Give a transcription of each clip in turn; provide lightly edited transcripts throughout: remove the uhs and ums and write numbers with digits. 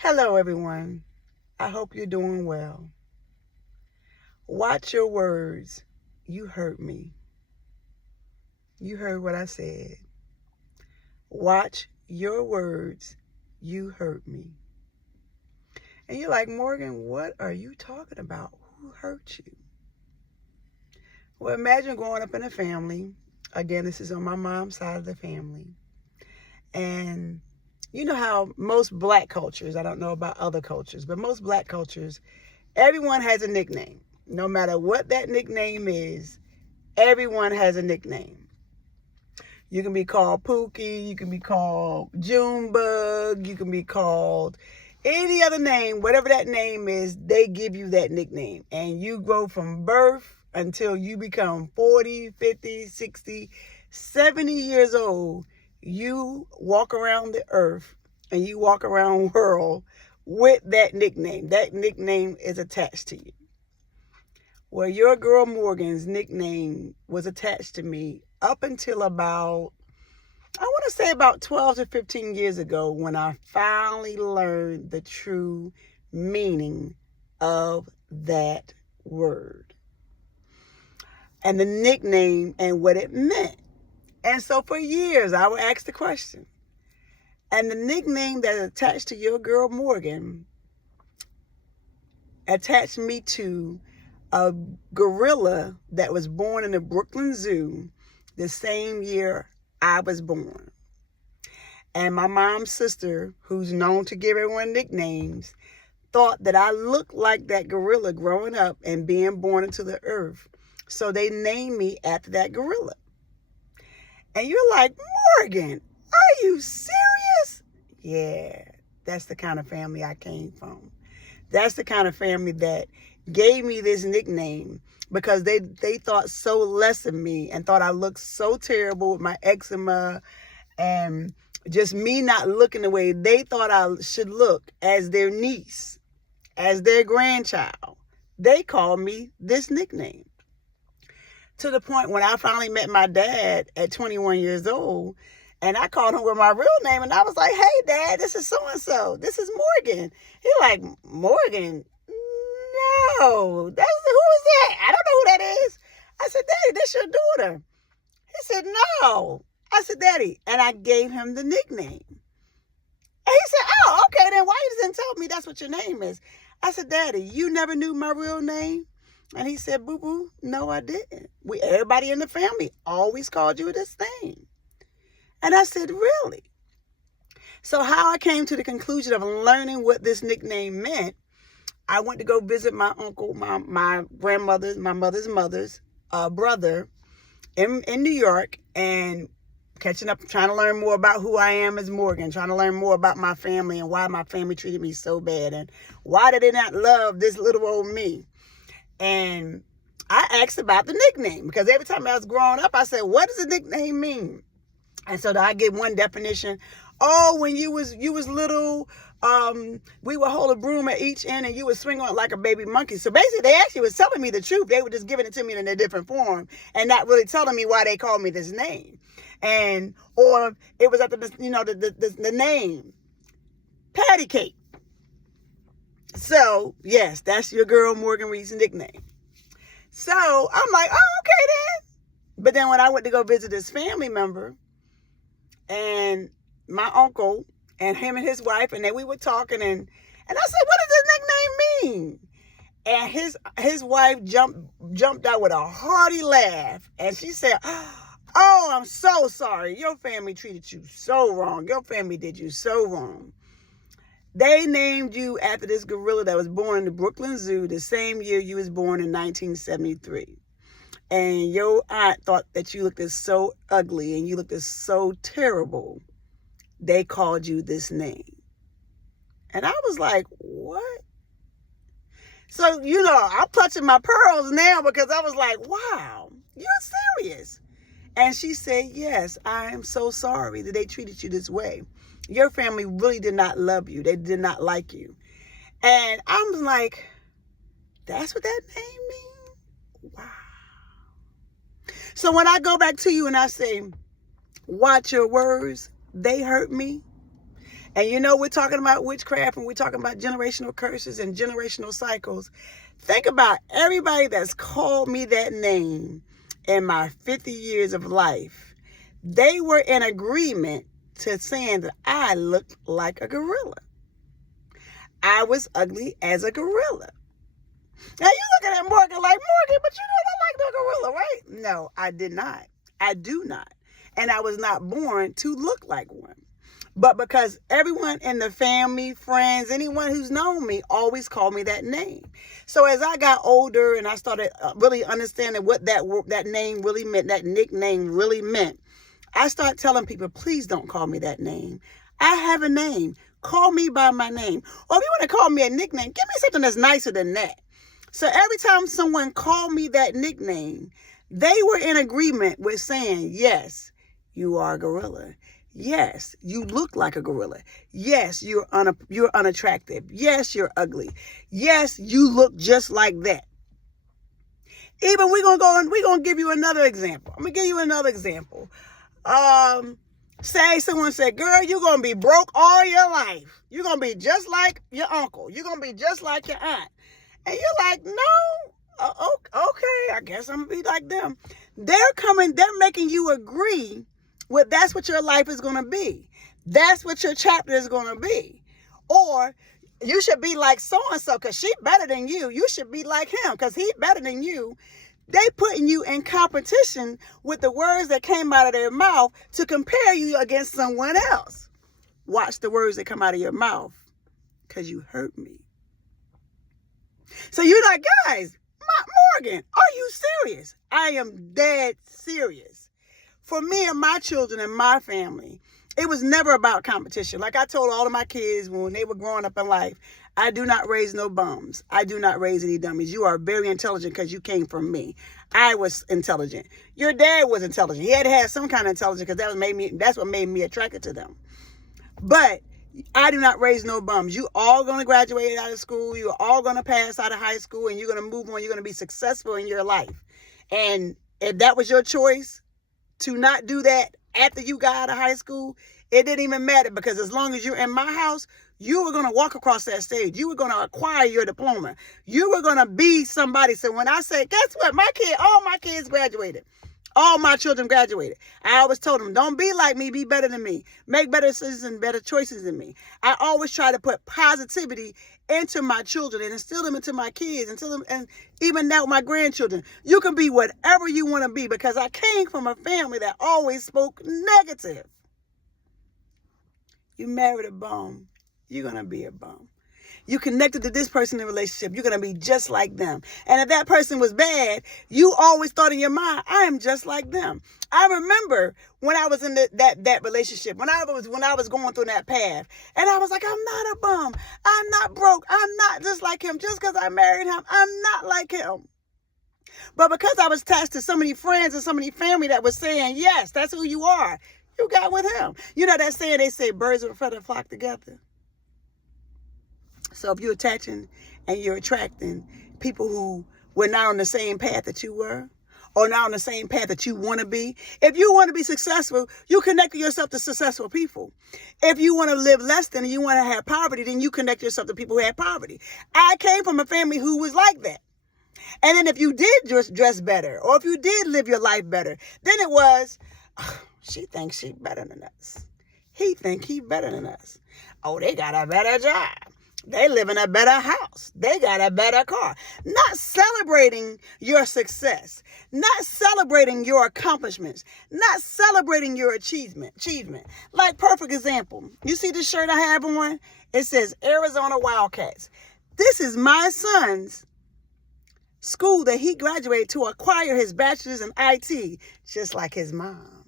Hello, everyone. I hope you're doing well. Watch your words. You hurt me. You heard what I said. Watch your words. You hurt me. And you're like, Morgan, what are you talking about? Who hurt you? Well, imagine growing up in a family. Again, this is on my mom's side of the family. And you know how most black cultures, I don't know about other cultures, but most black cultures, everyone has a nickname. No matter what that nickname is, everyone has a nickname. You can be called Pookie, you can be called Junebug, you can be called any other name, whatever that name is, they give you that nickname. And you grow from birth until you become 40, 50, 60, 70 years old. You walk around the earth and you walk around the world with that nickname. That nickname is attached to you. Well, your girl Morgan's nickname was attached to me up until about, I want to say about 12 to 15 years ago, when I finally learned the true meaning of that word and the nickname and what it meant. And so for years, I would ask the question. And the nickname that attached to your girl Morgan attached me to a gorilla that was born in the Brooklyn Zoo the same year I was born. And my mom's sister, who's known to give everyone nicknames, thought that I looked like that gorilla growing up and being born into the earth. So they named me after that gorilla. And you're like, Morgan, are you serious? Yeah, that's the kind of family I came from. That's the kind of family that gave me this nickname because they thought so less of me and thought I looked so terrible with my eczema and just me not looking the way they thought I should look as their niece, as their grandchild. They called me this nickname. To the point when I finally met my dad at 21 years old, and I called him with my real name, and I was like, hey, Dad, this is so-and-so. This is Morgan. He like, Morgan? No, who is that? I don't know who that is. I said, Daddy, this your daughter. He said, no. I said, Daddy, and I gave him the nickname. And he said, oh, okay, then why you didn't tell me that's what your name is? I said, Daddy, you never knew my real name? And he said, boo-boo, no, I didn't. Everybody in the family always called you this thing. And I said, really? So how I came to the conclusion of learning what this nickname meant, I went to go visit my uncle, my grandmother's, my mother's brother in New York, and catching up, trying to learn more about who I am as Morgan, trying to learn more about my family and why my family treated me so bad and why did they not love this little old me. And I asked about the nickname because every time I was growing up, I said, what does the nickname mean? And so I give one definition. Oh, when you was little, we would hold a broom at each end and you would swing on it like a baby monkey. So basically, they actually was telling me the truth. They were just giving it to me in a different form and not really telling me why they called me this name. And, or it was at the name, Patty Cake. So, yes, that's your girl Morgan Rees' nickname. So, I'm like, oh, okay then. But then when I went to go visit this family member, and my uncle and him and his wife, and then we were talking, and I said, what does this nickname mean? And his wife jumped out with a hearty laugh, and she said, oh, I'm so sorry. Your family treated you so wrong. Your family did you so wrong. They named you after this gorilla that was born in the Brooklyn Zoo the same year you was born in 1973. And your aunt thought that you looked so ugly and you looked so terrible. They called you this name. And I was like, what? So, I'm clutching my pearls now because I was like, wow, you're serious. And she said, yes, I am so sorry that they treated you this way. Your family really did not love you. They did not like you. And I was like, that's what that name means? Wow. So when I go back to you and I say, watch your words, they hurt me. And you know, we're talking about witchcraft and we're talking about generational curses and generational cycles. Think about everybody that's called me that name in my 50 years of life. They were in agreement to saying that I looked like a gorilla. I was ugly as a gorilla. Now you looking at Morgan like, Morgan, but you know I like the gorilla, right? No, I did not. I do not. And I was not born to look like one. But because everyone in the family, friends, anyone who's known me always called me that name. So as I got older and I started really understanding what that name really meant, that nickname really meant, I started telling people, please don't call me that name. I have a name. Call me by my name. Or if you want to call me a nickname, give me something that's nicer than that. So every time someone called me that nickname, they were in agreement with saying, yes, you are a gorilla. Yes, you look like a gorilla. Yes, you're unattractive. Yes, you're ugly. Yes, you look just like that. Even we're gonna give you another example. I'm gonna give you another example. Say someone said, girl, you're gonna be broke all your life. You're gonna be just like your uncle. You're gonna be just like your aunt. And you're like, no, okay, I guess I'm gonna be like them. They're making you agree with that's what your life is gonna be. That's what your chapter is gonna be. Or you should be like so-and-so because she's better than you. You should be like him because he's better than you. They putting you in competition with the words that came out of their mouth to compare you against someone else. Watch the words that come out of your mouth because you hurt me. So you're like, guys, Morgan, are you serious? I am dead serious. For me and my children and my family, it was never about competition. Like I told all of my kids when they were growing up in life, I do not raise no bums. I do not raise any dummies. You are very intelligent because you came from me. I was intelligent. Your dad was intelligent. He had to have some kind of intelligence because that's what made me attracted to them. But I do not raise no bums. You all going to graduate out of school. You're all going to pass out of high school and you're going to move on. You're going to be successful in your life. And if that was your choice to not do that after you got out of high school, it didn't even matter because as long as you're in my house, you were going to walk across that stage. You were going to acquire your diploma. You were going to be somebody. So when I say, guess what? All my kids graduated. All my children graduated. I always told them, don't be like me, be better than me. Make better decisions and better choices than me. I always try to put positivity into my children and instill them into my kids, and even now my grandchildren. You can be whatever you want to be because I came from a family that always spoke negative. You married a bum, you're going to be a bum. You connected to this person in a relationship, you're going to be just like them. And if that person was bad, you always thought in your mind, I am just like them. I remember when I was in that relationship, when I was going through that path, and I was like, I'm not a bum. I'm not broke. I'm not just like him. Just because I married him, I'm not like him. But because I was attached to so many friends and so many family that was saying, yes, that's who you are, you got with him. You know that saying, they say birds of a feather flock together. So if you're attaching and you're attracting people who were not on the same path that you were, or not on the same path that you want to be, if you want to be successful, you connect yourself to successful people. If you want to live less than and you want to have poverty, then you connect yourself to people who have poverty. I came from a family who was like that. And then if you did dress better, or if you did live your life better, then it was, oh, she thinks she's better than us. He thinks he's better than us. Oh, they got a better job. They live in a better house. They got a better car. Not celebrating your success. Not celebrating your accomplishments. Not celebrating your achievement. Like, perfect example. You see this shirt I have on? It says Arizona Wildcats. This is my son's school that he graduated to acquire his bachelor's in IT, just like his mom.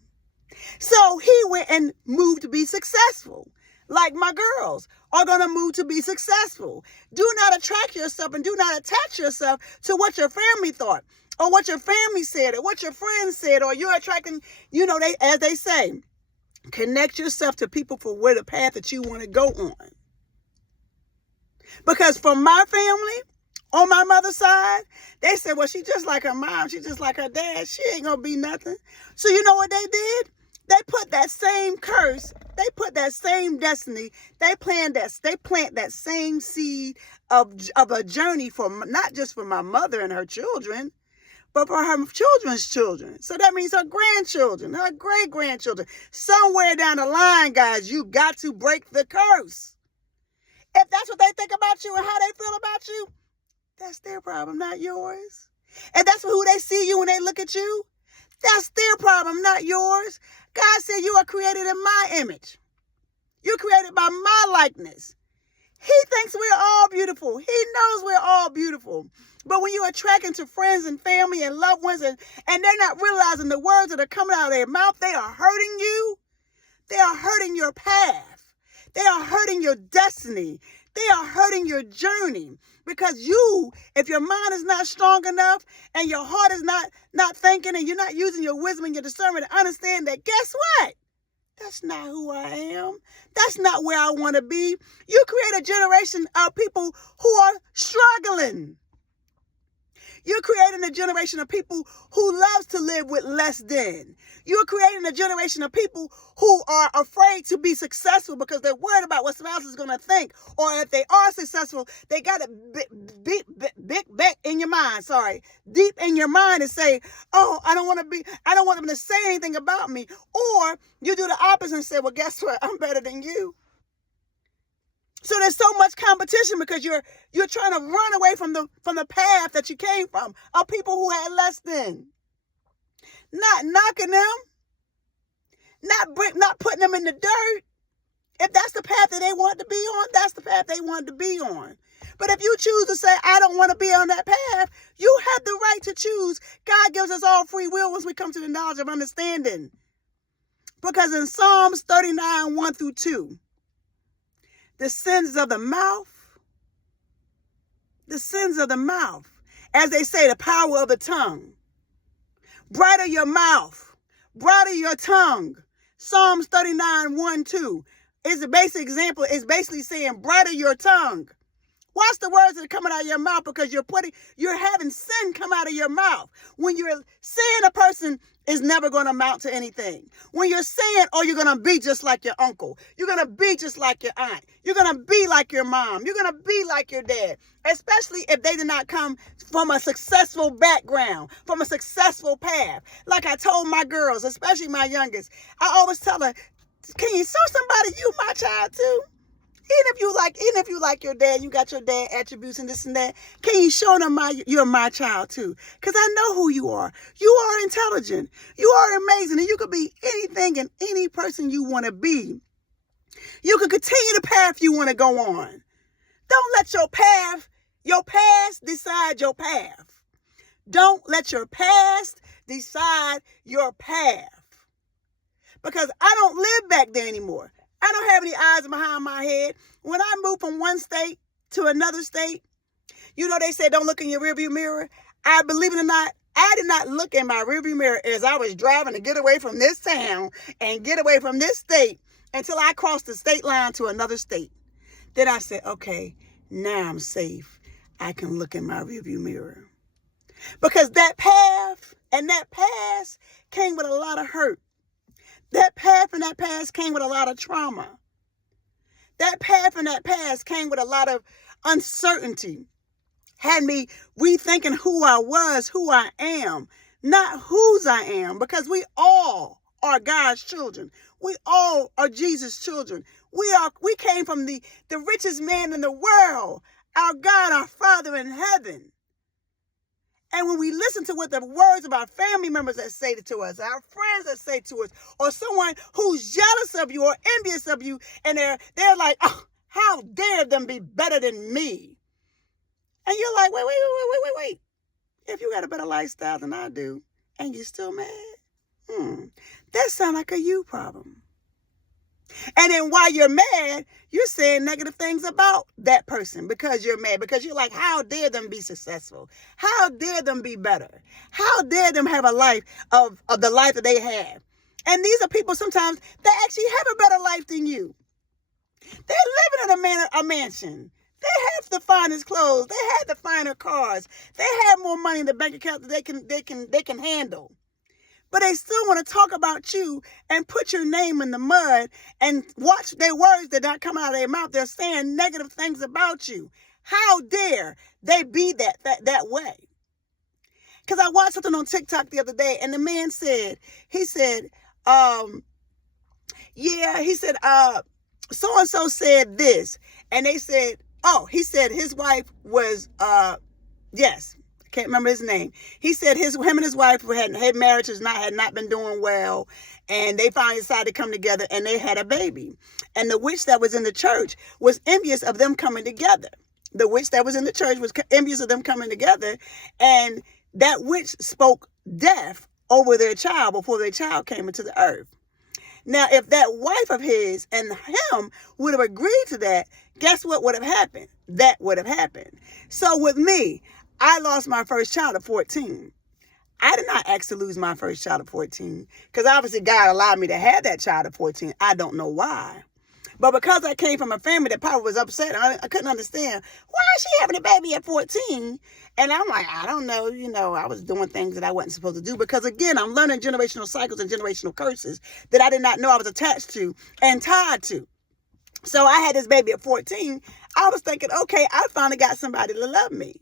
So he went and moved to be successful. Like my girls are going to move to be successful. Do not attract yourself and do not attach yourself to what your family thought or what your family said or what your friends said, or you're attracting, as they say, connect yourself to people for where the path that you want to go on. Because from my family, on my mother's side, they said, well, she just like her mom. She just like her dad. She ain't going to be nothing. So you know what they did? They put that same curse, they put that same destiny, they plant that same seed of a journey for not just for my mother and her children, but for her children's children. So that means her grandchildren, her great-grandchildren. Somewhere down the line, guys, you got to break the curse. If that's what they think about you and how they feel about you, that's their problem, not yours. And that's who they see you when they look at you. That's their problem, not yours. God said you are created in my image. You're created by my likeness. He thinks we're all beautiful. He knows we're all beautiful. But when you're attracting to friends and family and loved ones and they're not realizing the words that are coming out of their mouth, they are hurting you. They are hurting your path. They are hurting your destiny. They are hurting your journey. Because if your mind is not strong enough and your heart is not thinking and you're not using your wisdom and your discernment to understand that, guess what? That's not who I am. That's not where I want to be. You create a generation of people who are struggling. You're creating a generation of people who loves to live with less than. You're creating a generation of people who are afraid to be successful because they're worried about what someone else is going to think. Or if they are successful, they got it deep in your mind and say, oh, I don't want them to say anything about me. Or you do the opposite and say, well, guess what? I'm better than you. So there's so much competition because you're trying to run away from the path that you came from, of people who had less than. Not knocking them, not putting them in the dirt. If that's the path that they want to be on, that's the path they want to be on. But if you choose to say, I don't want to be on that path, you have the right to choose. God gives us all free will once we come to the knowledge of understanding. Because in Psalms 39, 1 through 2, the sins of the mouth, as they say, the power of the tongue. Brighter your mouth, brighter your tongue. Psalms 39, 1, 2 is the basic example. It's basically saying brighter your tongue. Watch the words that are coming out of your mouth because you're having sin come out of your mouth. When you're saying a person is never going to amount to anything. When you're saying, oh, you're going to be just like your uncle. You're going to be just like your aunt. You're going to be like your mom. You're going to be like your dad. Especially if they did not come from a successful background, from a successful path. Like I told my girls, especially my youngest, I always tell her, can you show somebody you my child too? Even if you like your dad, you got your dad attributes and this and that, can you show them you're my child too? Because I know who you are. You are intelligent. You are amazing. And you could be anything and any person you want to be. You can continue the path you want to go on. Don't let your past decide your path. Don't let your past decide your path. Because I don't live back there anymore. I don't have any eyes behind my head. When I moved from one state to another state, they say don't look in your rearview mirror. Believe it or not, I did not look in my rearview mirror as I was driving to get away from this town and get away from this state until I crossed the state line to another state. Then I said, okay, now I'm safe. I can look in my rearview mirror. Because that path and that past came with a lot of hurt. That path and that past came with a lot of trauma. That path and that past came with a lot of uncertainty. Had me rethinking who I was, who I am, not whose I am, because we all are God's children. We all are Jesus' children. We came from the richest man in the world, our God, our Father in heaven. And when we listen to what the words of our family members that say to us, our friends that say to us, or someone who's jealous of you or envious of you, and they're like, oh, how dare them be better than me? And you're like, wait. If you got a better lifestyle than I do, and you're still mad, that sounds like a you problem. And then while you're mad, you're saying negative things about that person because you're mad. Because you're like, how dare them be successful? How dare them be better? How dare them have a life of the life that they have? And these are people sometimes that actually have a better life than you. They're living in a mansion. They have the finest clothes. They have the finer cars. They have more money in the bank account that they can handle. but they still want to talk about you and put your name in the mud and watch their words that not come out of their mouth. They're saying negative things about you. How dare they be that way? Because I watched something on TikTok the other day, and the man said, so-and-so said this. And they said, he said his wife was, yes, I can't remember his name. He said him and his wife had marriages had not been doing well. And they finally decided to come together, and they had a baby. And the witch that was in the church was envious of them coming together. The witch that was in the church was envious of them coming together. And that witch spoke death over their child before their child came into the earth. Now, if that wife of his and him would have agreed to that, guess what would have happened? That would have happened. So with me, I lost my first child at 14. I did not ask to lose my first child at 14, because obviously God allowed me to have that child at 14. I don't know why. But because I came from a family that probably was upset, I couldn't understand, why is she having a baby at 14? And I'm like, I don't know. I was doing things that I wasn't supposed to do. Because again, I'm learning generational cycles and generational curses that I did not know I was attached to and tied to. So I had this baby at 14. I was thinking, okay, I finally got somebody to love me.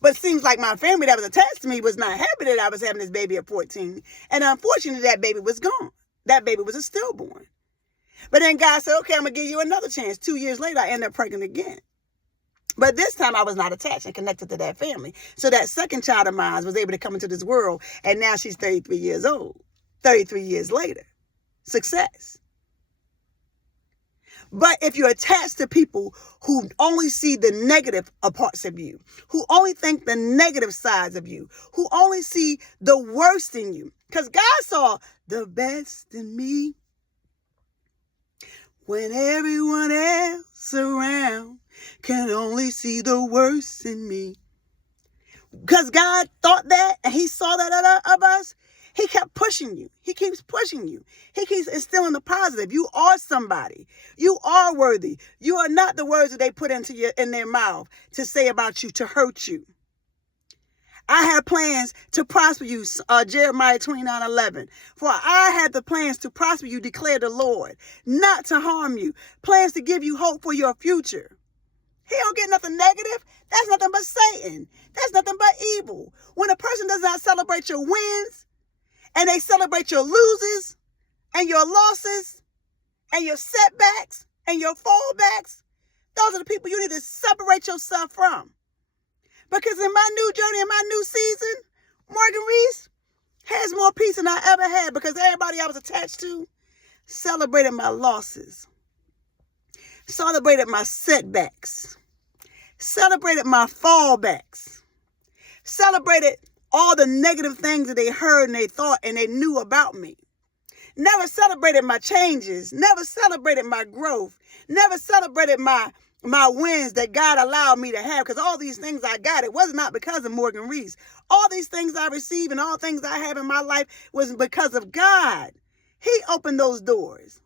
But it seems like my family that was attached to me was not happy that I was having this baby at 14. And unfortunately, that baby was gone. That baby was a stillborn. But then God said, okay, I'm going to give you another chance. 2 years later, I ended up pregnant again. But this time I was not attached and connected to that family. So that second child of mine was able to come into this world. And now she's 33 years old. 33 years later. Success. But if you're attached to people who only see the negative parts of you, who only think the negative sides of you, who only see the worst in you, because God saw the best in me when everyone else around can only see the worst in me. Because God thought that, and he saw that of us, he kept pushing you. He keeps pushing you. He keeps instilling the positive. You are somebody. You are worthy. You are not the words that they put in their mouth to say about you, to hurt you. I have plans to prosper you, Jeremiah 29:11. For I have the plans to prosper you, declare the Lord, not to harm you. Plans to give you hope for your future. He don't get nothing negative. That's nothing but Satan. That's nothing but evil. When a person does not celebrate your wins, and they celebrate your losses, and your losses, and your setbacks, and your fallbacks, those are the people you need to separate yourself from. Because in my new journey, in my new season, Morgan Rees has more peace than I ever had, because everybody I was attached to celebrated my losses, celebrated my setbacks, celebrated my fallbacks, celebrated all the negative things that they heard and they thought and they knew about me. Never celebrated my changes, never celebrated my growth, never celebrated my wins that God allowed me to have, because all these things I got, it was not because of Morgan Rees. All these things I received and all things I have in my life was because of God. He opened those doors.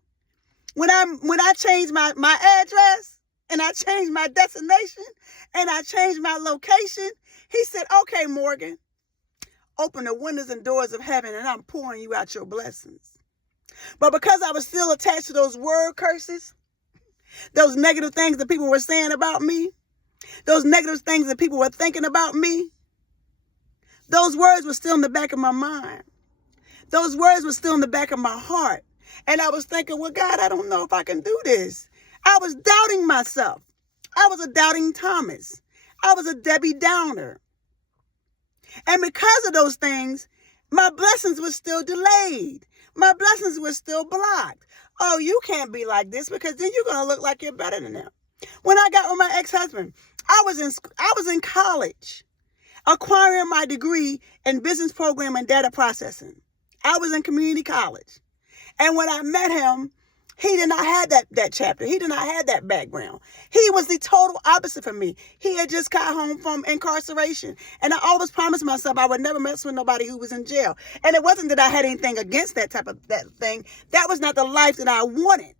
When I changed my address and I changed my destination and I changed my location, he said, okay, Morgan, open the windows and doors of heaven and I'm pouring you out your blessings. But because I was still attached to those word curses, those negative things that people were saying about me, those negative things that people were thinking about me, those words were still in the back of my mind. Those words were still in the back of my heart. And I was thinking, well, God, I don't know if I can do this. I was doubting myself. I was a doubting Thomas. I was a Debbie Downer. And because of those things, my blessings were still delayed. My blessings were still blocked. Oh, you can't be like this, because then you're going to look like you're better than them. When I got with my ex-husband, I was in college, acquiring my degree in business program and data processing. I was in community college. And when I met him, he did not have that chapter. He did not have that background. He was the total opposite for me. He had just got home from incarceration. And I always promised myself I would never mess with nobody who was in jail. And it wasn't that I had anything against that thing. That was not the life that I wanted.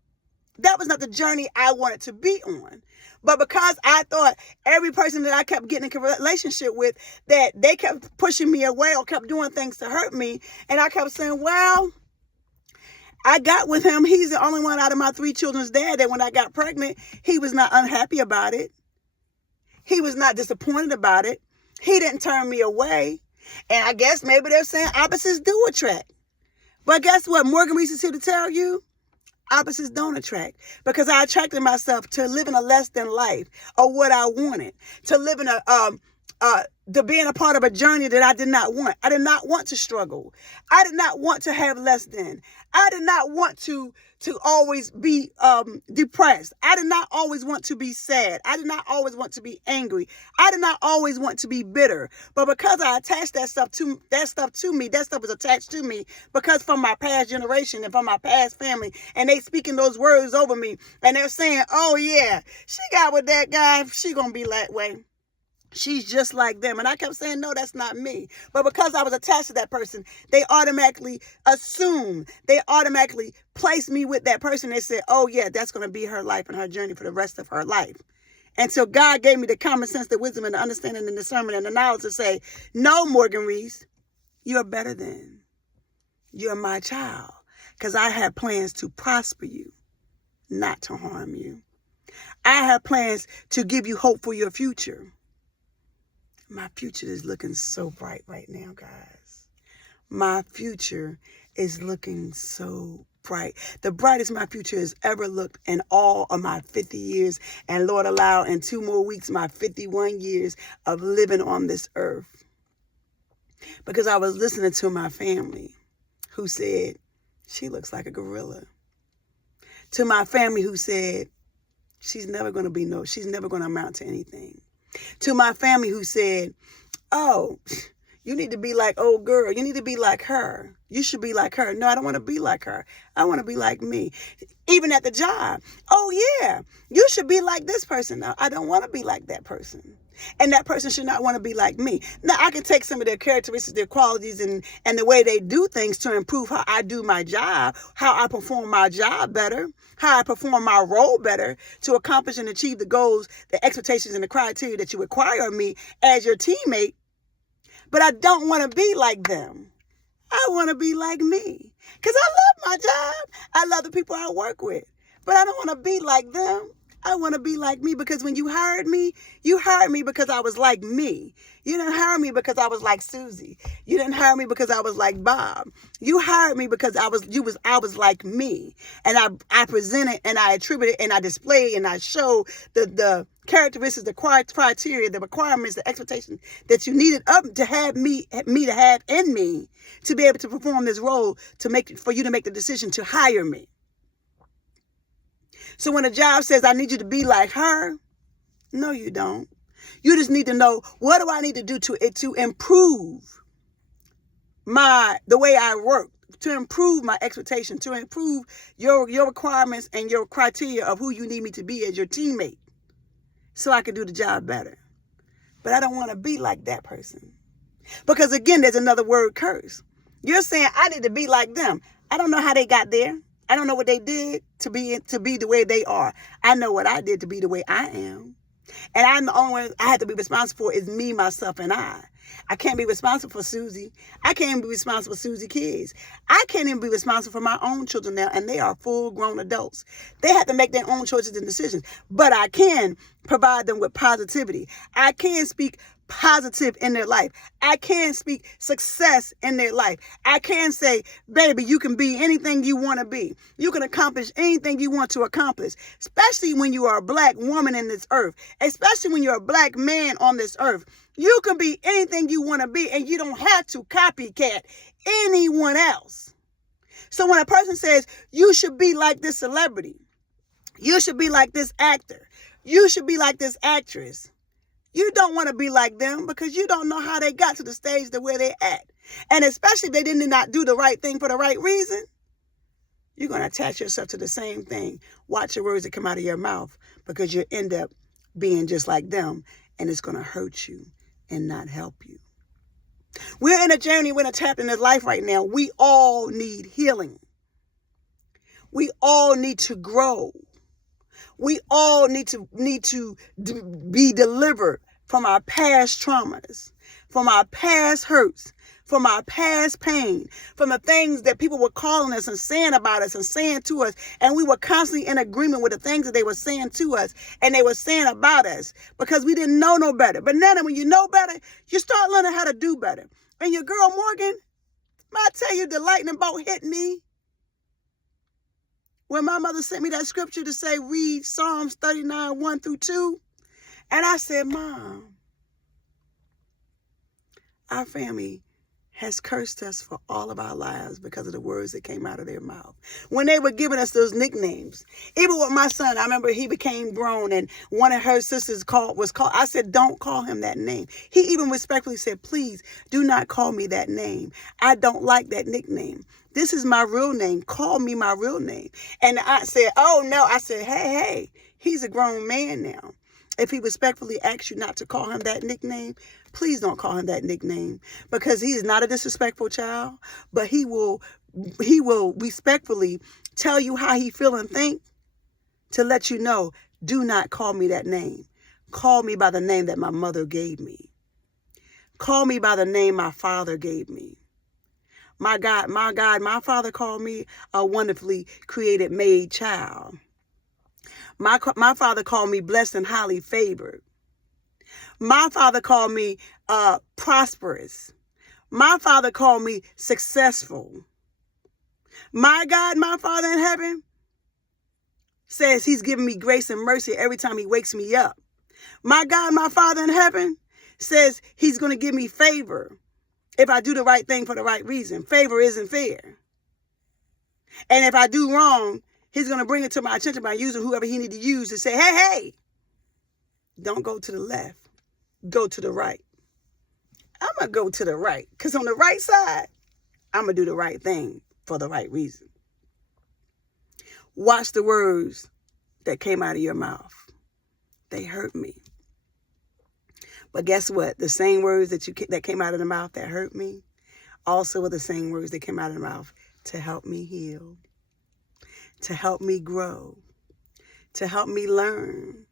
That was not the journey I wanted to be on. But because I thought every person that I kept getting in a relationship with, that they kept pushing me away or kept doing things to hurt me, and I kept saying, well, I got with him. He's the only one out of my 3 children's dad that when I got pregnant, he was not unhappy about it. He was not disappointed about it. He didn't turn me away. And I guess maybe they're saying opposites do attract. But guess what? Morgan Rees is here to tell you, opposites don't attract. Because I attracted myself to living a less than life, or what I wanted, to living to being a part of a journey that I did not want. I did not want to struggle. I did not want to have less than. I did not want to always be depressed. I did not always want to be sad. I did not always want to be angry. I did not always want to be bitter. But because I attached that stuff to me, that stuff was attached to me because from my past generation and from my past family, and they speaking those words over me, and they're saying, oh yeah, she got with that guy, she gonna be that way. She's just like them. And I kept saying, no, that's not me. But because I was attached to that person, they automatically placed me with that person. They said, oh yeah, that's going to be her life and her journey for the rest of her life. And so God gave me the common sense, the wisdom, and the understanding, and the discernment, and the knowledge to say, no, Morgan Rees, you're better than. You're my child. Because I have plans to prosper you, not to harm you. I have plans to give you hope for your future. My future is looking so bright right now, guys. My future is looking so bright. The brightest my future has ever looked in all of my 50 years. And Lord, allow in 2 more weeks, my 51 years of living on this earth. Because I was listening to my family who said, she looks like a gorilla. To my family who said, she's never going to amount to anything. To my family who said, oh, you need to be like old girl. You need to be like her. You should be like her. No, I don't want to be like her. I want to be like me. Even at the job. Oh, yeah, you should be like this person. No, I don't want to be like that person. And that person should not want to be like me. Now, I can take some of their characteristics, their qualities, and the way they do things to improve how I do my job, how I perform my job better, how I perform my role better to accomplish and achieve the goals, the expectations, and the criteria that you require of me as your teammate. But I don't want to be like them. I want to be like me. Because I love my job. I love the people I work with. But I don't want to be like them. I want to be like me, because when you hired me because I was like me. You didn't hire me because I was like Susie. You didn't hire me because I was like Bob. You hired me because I was like me. And I presented and I attributed and I displayed and I showed the characteristics, the criteria, the requirements, the expectations that you needed to have me to have in me to be able to perform this role, for you to make the decision to hire me. So when a job says, I need you to be like her, no, you don't. You just need to know, what do I need to do to improve the way I work, to improve my expectation, to improve your requirements and your criteria of who you need me to be as your teammate, so I can do the job better. But I don't want to be like that person. Because again, there's another word, curse. You're saying I need to be like them. I don't know how they got there. I don't know what they did to be the way they are. I know what I did to be the way I am. And I'm the only one I have to be responsible for is me, myself, and I. I can't be responsible for Susie. I can't even be responsible for Susie's kids. I can't even be responsible for my own children now, and they are full-grown adults. They have to make their own choices and decisions. But I can provide them with positivity. I can speak positive in their life. I can speak success in their life. I can say, baby, you can be anything you want to be. You can accomplish anything you want to accomplish, especially when you are a black woman in this earth, especially when you're a black man on this earth. You can be anything you want to be, and you don't have to copycat anyone else. So when a person says, you should be like this celebrity, you should be like this actor, you should be like this actress, you don't want to be like them, because you don't know how they got to the stage to where they're at. And especially if they did not do the right thing for the right reason, you're going to attach yourself to the same thing. Watch your words that come out of your mouth, because you end up being just like them, and it's going to hurt you and not help you. We're in a journey, we're in a chapter in this life right now. We all need healing. We all need to grow. We all need to be delivered from our past traumas, from our past hurts, from our past pain, from the things that people were calling us and saying about us and saying to us. And we were constantly in agreement with the things that they were saying to us and they were saying about us because we didn't know no better. But now when you know better, you start learning how to do better. And your girl Morgan, I tell you, the lightning bolt hit me when my mother sent me that scripture to say, read Psalms 39, 1 through 2. And I said, Mom, our family has cursed us for all of our lives because of the words that came out of their mouth. When they were giving us those nicknames, even with my son, I remember he became grown and one of her sisters was called. I said, don't call him that name. He even respectfully said, please do not call me that name. I don't like that nickname. This is my real name. Call me my real name. And I said, oh no. I said, hey, he's a grown man now. If he respectfully asks you not to call him that nickname, please don't call him that nickname, because he is not a disrespectful child, but he will respectfully tell you how he feel and think to let you know, do not call me that name. Call me by the name that my mother gave me. Call me by the name my father gave me. My God, my father called me a wonderfully created, made child. My father called me blessed and highly favored. My father called me prosperous. My father called me successful. My God, my Father in heaven, says he's giving me grace and mercy every time he wakes me up. My God, my Father in heaven, says he's going to give me favor if I do the right thing for the right reason. Favor isn't fair. And if I do wrong, he's going to bring it to my attention by using whoever he need to use to say, hey, don't go to the left. Go to the right. I'm going to go to the right, because on the right side, I'm going to do the right thing for the right reason. Watch the words that came out of your mouth. They hurt me. But guess what? The same words that came out of the mouth that hurt me also were the same words that came out of the mouth to help me heal, to help me grow, to help me learn,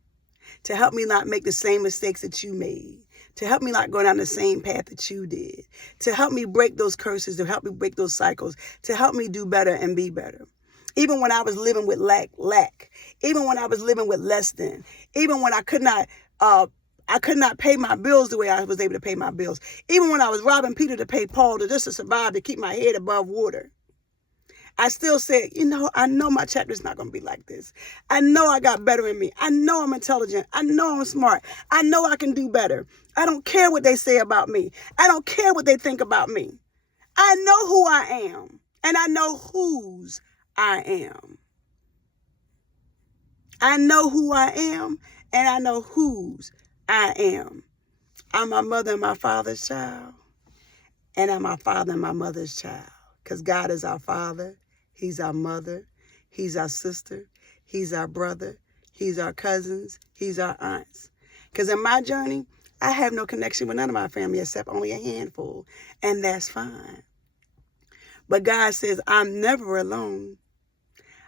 to help me not make the same mistakes that you made, to help me not go down the same path that you did, to help me break those curses, to help me break those cycles, to help me do better and be better. Even when I was living with lack, even when I was living with less than, even when I could not pay my bills the way I was able to pay my bills, even when I was robbing Peter to pay Paul just to survive, to keep my head above water, I still said, I know my chapter is not going to be like this. I know I got better in me. I know I'm intelligent. I know I'm smart. I know I can do better. I don't care what they say about me. I don't care what they think about me. I know who I am, and I know whose I am. I know who I am, and I know whose I am. I'm my mother and my father's child, and I'm my father and my mother's child, because God is our father. He's our mother. He's our sister. He's our brother. He's our cousins. He's our aunts. Because in my journey, I have no connection with none of my family except only a handful, and that's fine. But God says, I'm never alone.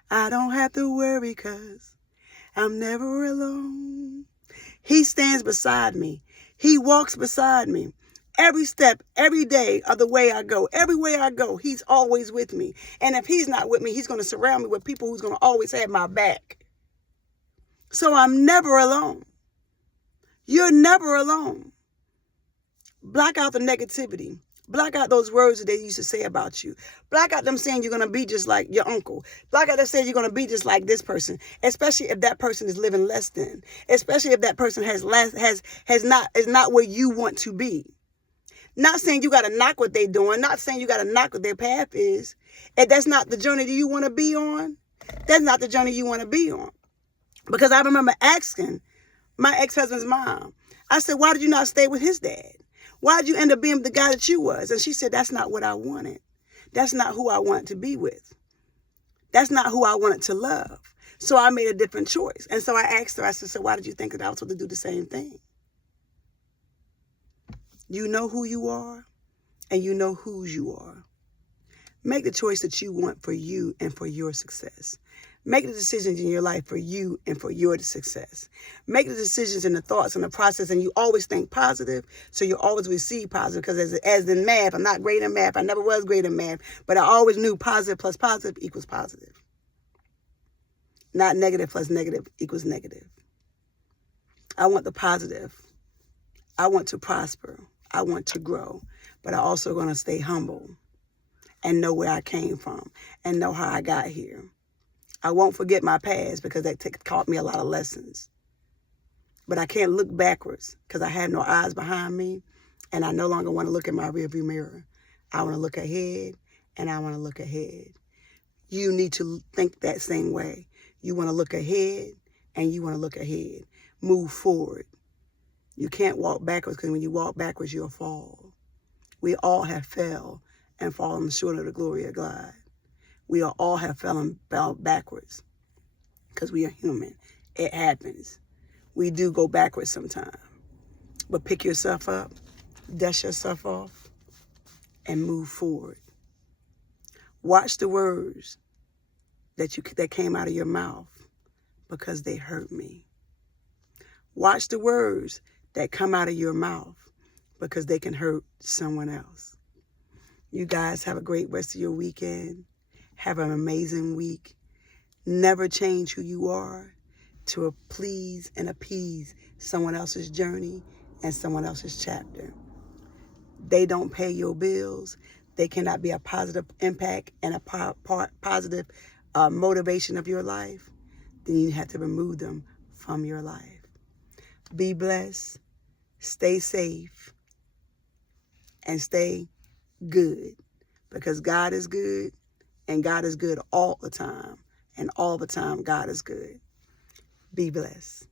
I don't have to worry because I'm never alone. He stands beside me. He walks beside me. Every step, every day of the way I go, every way I go, he's always with me. And if he's not with me, he's going to surround me with people who's going to always have my back. So I'm never alone. You're never alone. Block out the negativity. Block out those words that they used to say about you. Block out them saying you're going to be just like your uncle. Block out them saying you're going to be just like this person, especially if that person is living less than, especially if that person is not where you want to be. Not saying you got to knock what they're doing. Not saying you got to knock what their path is. If that's not the journey that you want to be on, that's not the journey you want to be on. Because I remember asking my ex-husband's mom, I said, why did you not stay with his dad? Why did you end up being the guy that you was? And she said, that's not what I wanted. That's not who I wanted to be with. That's not who I wanted to love. So I made a different choice. And so I asked her, I said, so why did you think that I was supposed to do the same thing? You know who you are, and you know whose you are. Make the choice that you want for you and for your success. Make the decisions in your life for you and for your success. Make the decisions and the thoughts and the process, and you always think positive, so you always receive positive. Because as in math, I'm not great in math. I never was great in math, but I always knew positive plus positive equals positive. Not negative plus negative equals negative. I want the positive. I want to prosper. I want to grow, but I also going to stay humble and know where I came from and know how I got here. I won't forget my past because that taught me a lot of lessons. But I can't look backwards because I have no eyes behind me, and I no longer want to look at my rearview mirror. I want to look ahead, and I want to look ahead. You need to think that same way. You want to look ahead, and you want to look ahead. Move forward. You can't walk backwards because when you walk backwards, you'll fall. We all have fell and fallen short of the glory of God. We all have fell backwards because we are human. It happens. We do go backwards sometimes. But pick yourself up, dust yourself off, and move forward. Watch the words that came out of your mouth because they hurt me. Watch the words that come out of your mouth because they can hurt someone else. You guys have a great rest of your weekend. Have an amazing week. Never change who you are to please and appease someone else's journey and someone else's chapter. They don't pay your bills. They cannot be a positive impact and a positive motivation of your life. Then you have to remove them from your life. Be blessed. Stay safe. And stay good. Because God is good. And God is good all the time. And all the time, God is good. Be blessed.